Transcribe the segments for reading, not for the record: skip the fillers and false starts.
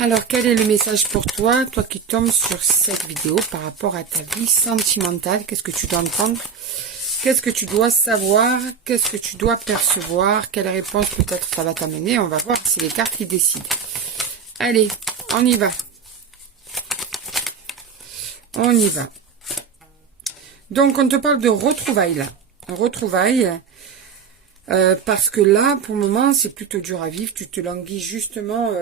Alors, quel est le message pour toi, toi qui tombes sur cette vidéo par rapport à ta vie sentimentale? Qu'est-ce que tu dois entendre? Qu'est-ce que tu dois savoir? Qu'est-ce que tu dois percevoir? Quelle réponse peut-être ça va t'amener? On va voir, c'est les cartes qui décident. Allez, on y va. On y va. Donc, on te parle de retrouvailles, là. Retrouvailles. Parce que là, pour le moment, c'est plutôt dur à vivre. Tu te languis justement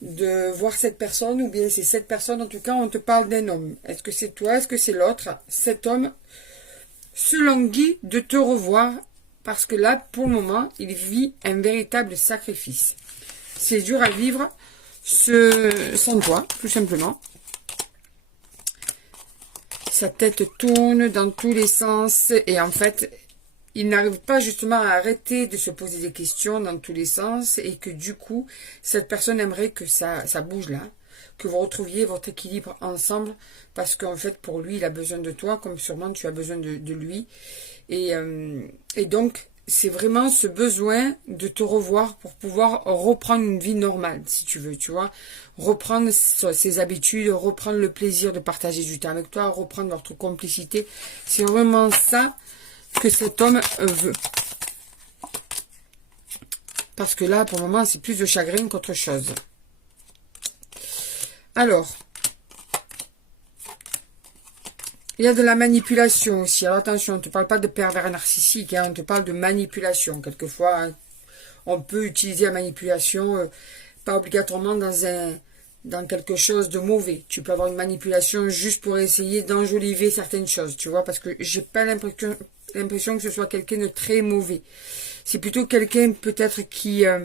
de voir cette personne, ou bien c'est cette personne. En tout cas, on te parle d'un homme. Est-ce que c'est toi? Est-ce que c'est l'autre? Cet homme se languit de te revoir, parce que là, pour le moment, il vit un véritable sacrifice. C'est dur à vivre sans toi, tout simplement. Sa tête tourne dans tous les sens, et en fait, il n'arrive pas justement à arrêter de se poser des questions dans tous les sens, et que du coup, cette personne aimerait que ça bouge là, que vous retrouviez votre équilibre ensemble, parce qu'en fait, pour lui, il a besoin de toi, comme sûrement tu as besoin de lui. Et donc, c'est vraiment ce besoin de te revoir pour pouvoir reprendre une vie normale, si tu veux, tu vois. Reprendre ses habitudes, reprendre le plaisir de partager du temps avec toi, reprendre votre complicité. C'est vraiment ça que cet homme veut. Parce que là, pour le moment, c'est plus de chagrin qu'autre chose. Alors, il y a de la manipulation aussi. Alors attention, on ne te parle pas de pervers narcissique, hein, on te parle de manipulation. Quelquefois, hein, on peut utiliser la manipulation, pas obligatoirement dans quelque chose de mauvais. Tu peux avoir une manipulation juste pour essayer d'enjoliver certaines choses, tu vois, parce que j'ai pas l'impression que ce soit quelqu'un de très mauvais. C'est plutôt quelqu'un peut-être qui a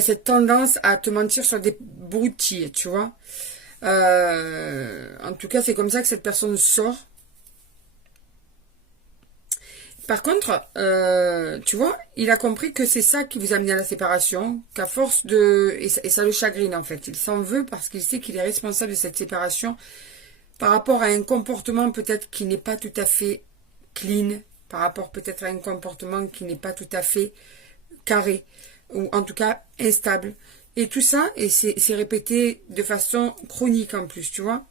cette tendance à te mentir sur des broutilles, tu vois. En tout cas, c'est comme ça que cette personne sort. Par contre, tu vois, il a compris que c'est ça qui vous a amené à la séparation, qu'à force de... Et ça le chagrine en fait. Il s'en veut parce qu'il sait qu'il est responsable de cette séparation par rapport à un comportement peut-être qui n'est pas tout à fait clean, par rapport peut-être à un comportement qui n'est pas tout à fait carré, ou en tout cas instable. Et tout ça, et c'est répété de façon chronique en plus, tu vois.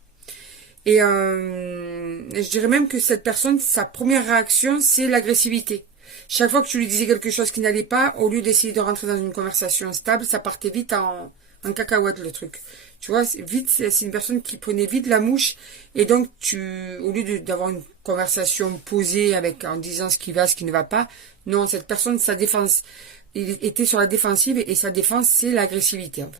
Et je dirais même que cette personne, sa première réaction, c'est l'agressivité. Chaque fois que tu lui disais quelque chose qui n'allait pas, au lieu d'essayer de rentrer dans une conversation stable, ça partait vite en cacahuète le truc. Tu vois, vite, c'est une personne qui prenait vite la mouche. Et donc, au lieu d'avoir une conversation posée en disant ce qui va, ce qui ne va pas, non, cette personne, sa défense, il était sur la défensive, et sa défense, c'est l'agressivité. En fait.